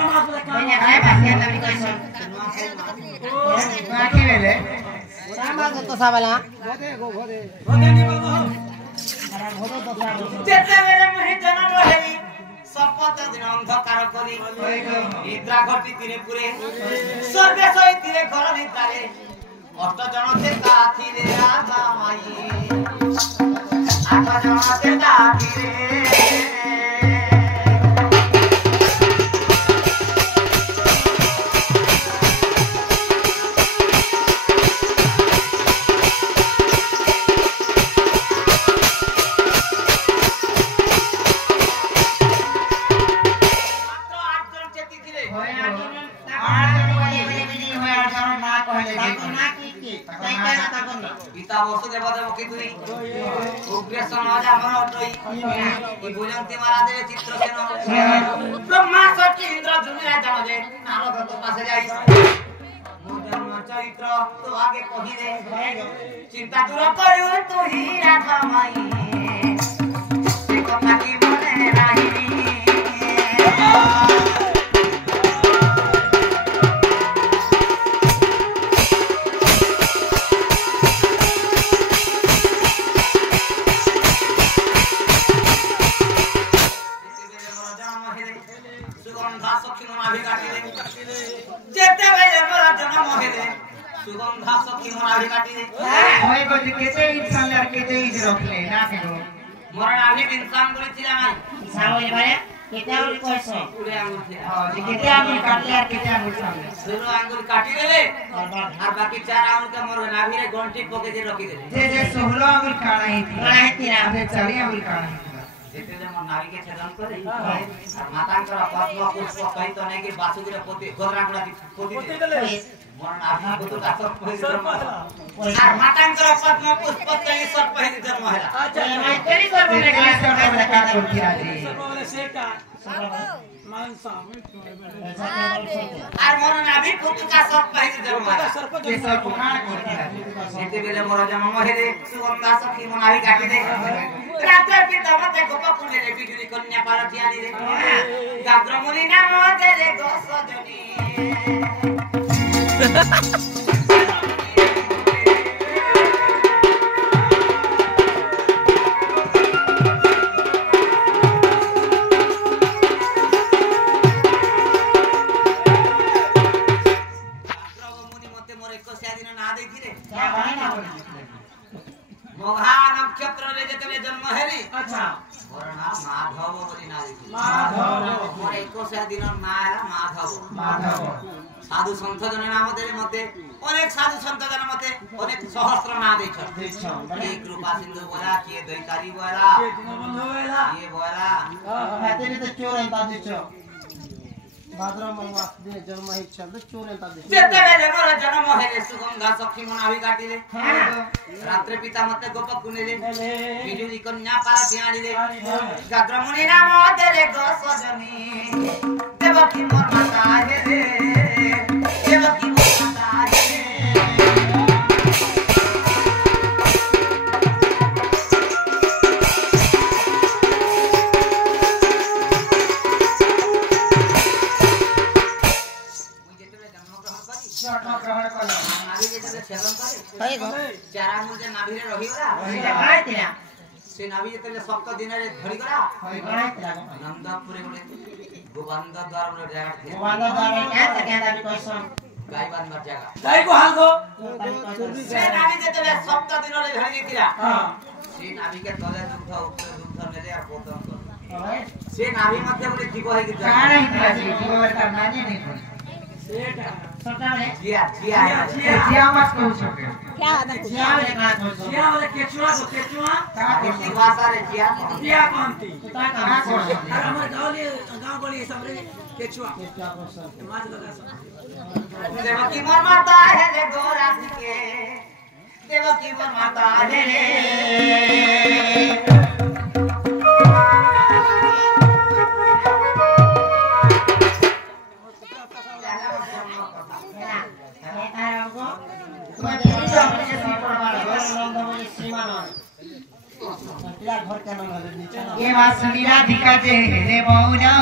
Banyak ay basket tapi kasi. Maki bele. Sama to sabala. Bode ni bago. Jete bele mohi jana roheli. Sapata din अंधकार करी. निद्रा घटी तिरे पुरे. स्वर्गे सोई तिरे घर निद्रारे. अष्ट जन से काथी रे राजा माई. आठ जन से काथी रे. वसुदेव देवकी दुई उग्रेशन रामन अटई ई बुलंती मारा दे चित्रसेन ब्रह्मा सती इंद्र दुनिया जाने नारद तो पासे जाई मोजन चरित्र तो आगे कहि दे चिंता दूर करू तू ही राधा माई से कथा की मने नाही सुगंधा सखी मोराड़ी काटी दे होय को केते इंसान लर केते इज रखले ना केगो मोर आगे इंसान करे छिला নাই सावले बारे केते आंगुल कइसो पुरे आंगुल हां जे केते आंगुल काटले আর केते आंगुल सामने सुनो आंगुल काटी देले और बाकी चार आंगुल के मोर नाभि रे गंटी पके जे रखी देले जे 16 आंगुल काणा ही आधे 4 आंगुल काणा जेते जे मोर नाभि के छेदन करे मातांकर पद्म पुष्प सहित नै कि बासुगिरे पोती गोदरांगुला पोती देले मोर नाभि को तो दासक पहिली जन्म होला और मातांकर पद्म पुष्प तली सब पहिली जन्म होला अच्छा मैं केरी करबो रे का करती राजी बोले सेका मानसा और मोर नाभि को तो सब पहिली जन्म होला ये सब पुराण करती राजी जेते बेले मोर जन्म हेले सुगंधा सखी मोर नाभि काटी दे रात्र के दमते गोप कुले रे बिजुली कन्या पारती आनी रे गाग्रमुनि नाम दे रे गोसजनी नक्षत्र रे जतने जन्म हेली अच्छा मोर नाम माधव बोली ना देखी माधव मोर 21 दिन मारा माधव साधु संत जन नाम देले मते अनेक साधु संत जन मते अनेक सहस्र नाम देछ के कृपा सिंधु बोला के दैतारी बोला के बंधु बोला ये बोला हाते तो चोर अंता देछ भाद्र मास दे जन्म हे छल चोर अंता देछ जेते बेले मोर जन्म हेले सुगंधा सखी मन आवी काटी ले रात्रि पिता मते गोप कुनेले बिजुली कन्या पारा ध्यानी ले गाग्रमुनि नाम देले गोसजनी देवकी मोर माता हे रे देवकी मोर माता हे ग्रहण कला नाभि जे छेदन करे चार आंगुल जे नाभि रे रहिगला रहिला से नाभि जे सप्त दिन रे धरि गला नंदपुर गोटे गोविंद द्वार रे जगह थे गोविंद द्वार रे क्या दाबी कइसो गाय बांधर जगह गाय को हाल दो से नाभि जे सप्त दिन रे धरि गेतिला हां से नाभि के तले दुग्ध नेले और पोतन कर से नाभि मध्ये गोटे जीव है कि काण हितला जीव रे का नानी नहीं सेटा जिया मत कहू सके क्या जिया रे का कहू जिया रे केचुआ का हिंदी भाषा रे जिया कोनती ता का कहू अरे हमर गांव गली सब रे केचुआ कहू माछ लगा सब देवकी मोर माता है रे गोरा के देवकी मोर माता है रे ये बात सुनीला दिखा जे रे मौना